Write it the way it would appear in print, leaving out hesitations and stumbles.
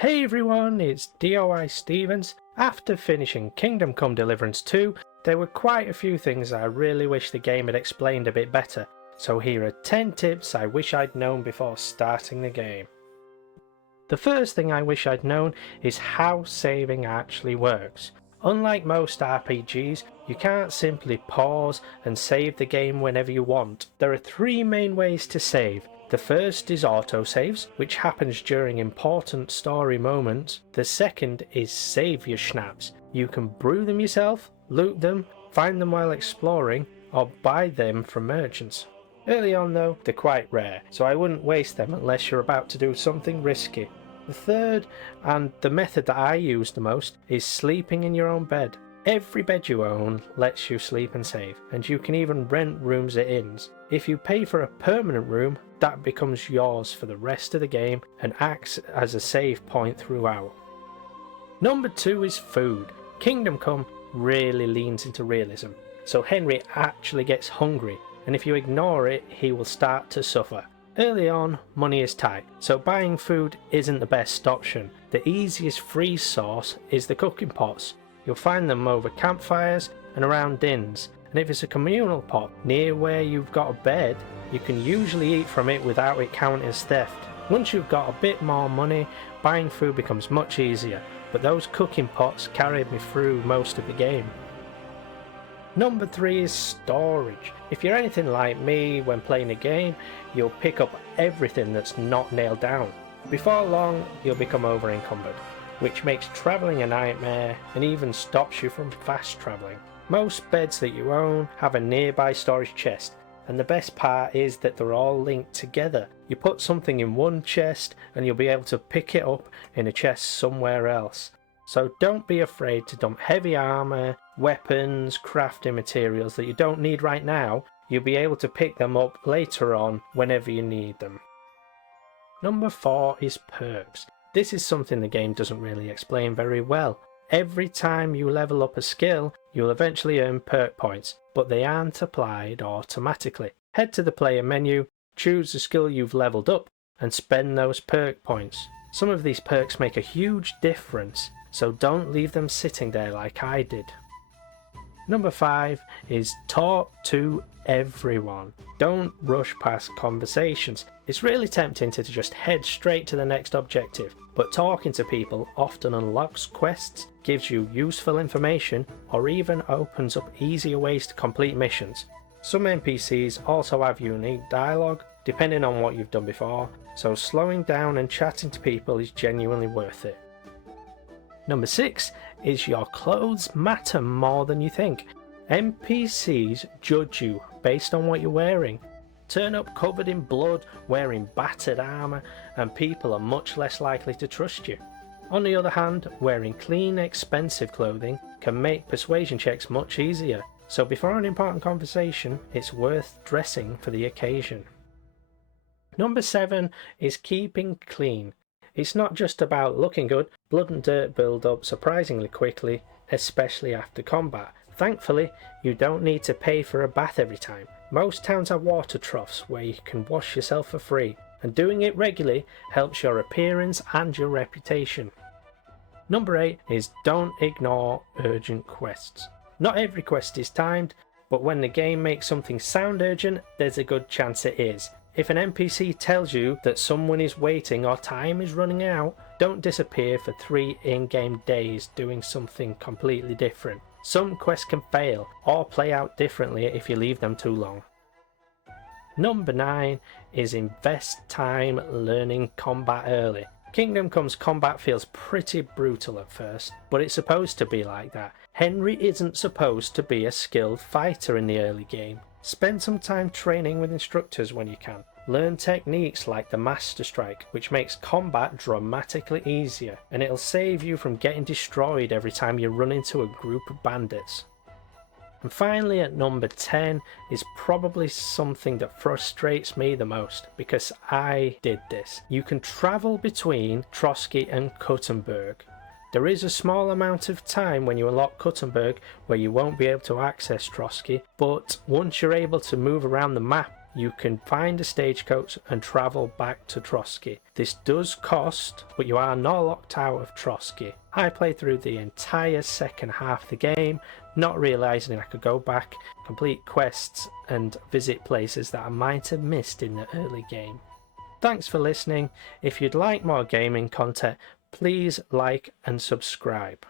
Hey everyone, it's DOI Stevens. After finishing Kingdom Come Deliverance 2, there were quite a few things I really wish the game had explained a bit better, so here are 10 tips I wish I'd known before starting the game. The first thing I wish I'd known is how saving actually works. Unlike most RPGs, you can't simply pause and save the game whenever you want. There are 3 main ways to save. The first is autosaves, which happens during important story moments. The second is savior snaps. You can brew them yourself, loot them, find them while exploring, or buy them from merchants. Early on though, they're quite rare, so I wouldn't waste them unless you're about to do something risky. The third, and the method that I use the most, is sleeping in your own bed. Every bed you own lets you sleep and save, and you can even rent rooms at inns. If you pay for a permanent room, that becomes yours for the rest of the game and acts as a save point throughout. Number 2 is food. Kingdom Come really leans into realism, so Henry actually gets hungry, and if you ignore it, he will start to suffer. Early on, money is tight, so buying food isn't the best option. The easiest free source is the cooking pots. You'll find them over campfires and around inns, and if it's a communal pot near where you've got a bed, you can usually eat from it without it counting as theft. Once you've got a bit more money, buying food becomes much easier, but those cooking pots carried me through most of the game. Number 3 is storage. If you're anything like me when playing a game, you'll pick up everything that's not nailed down. Before long, you'll become over encumbered, which makes travelling a nightmare and even stops you from fast travelling. Most beds that you own have a nearby storage chest, and the best part is that they're all linked together. You put something in one chest and you'll be able to pick it up in a chest somewhere else. So don't be afraid to dump heavy armour, weapons, crafting materials that you don't need right now. You'll be able to pick them up later on whenever you need them. Number 4 is perks. This is something the game doesn't really explain very well. Every time you level up a skill, you'll eventually earn perk points, but they aren't applied automatically. Head to the player menu, choose the skill you've leveled up, and spend those perk points. Some of these perks make a huge difference, so don't leave them sitting there like I did. Number 5 is talk to everyone. Don't rush past conversations. It's really tempting to just head straight to the next objective, but talking to people often unlocks quests, gives you useful information, or even opens up easier ways to complete missions. Some NPCs also have unique dialogue, depending on what you've done before, so slowing down and chatting to people is genuinely worth it. Number 6 is your clothes matter more than you think. NPCs judge you based on what you're wearing. Turn up covered in blood, wearing battered armour, and people are much less likely to trust you. On the other hand, wearing clean, expensive clothing can make persuasion checks much easier, so before an important conversation, it's worth dressing for the occasion. Number 7 is keeping clean. It's not just about looking good. Blood and dirt build up surprisingly quickly, especially after combat. Thankfully, you don't need to pay for a bath every time. Most towns have water troughs where you can wash yourself for free, and doing it regularly helps your appearance and your reputation. Number 8 is don't ignore urgent quests. Not every quest is timed, but when the game makes something sound urgent, there's a good chance it is. If an NPC tells you that someone is waiting or time is running out, don't disappear for 3 in-game days doing something completely different. Some quests can fail or play out differently if you leave them too long. Number 9 is invest time learning combat early. Kingdom Come's combat feels pretty brutal at first, but it's supposed to be like that. Henry isn't supposed to be a skilled fighter in the early game. Spend some time training with instructors when you can. Learn techniques like the Master Strike, which makes combat dramatically easier, and it'll save you from getting destroyed every time you run into a group of bandits. And finally, at number 10 is probably something that frustrates me the most, because I did this. You can travel between Trotsky and Kuttenberg. There is a small amount of time when you unlock Kuttenberg where you won't be able to access Trotsky, but once you're able to move around the map, you can find a stagecoach and travel back to Trotsky. This does cost, but you are not locked out of Trotsky. I played through the entire second half of the game, not realising I could go back, complete quests and visit places that I might have missed in the early game. Thanks for listening. If you'd like more gaming content, please like and subscribe.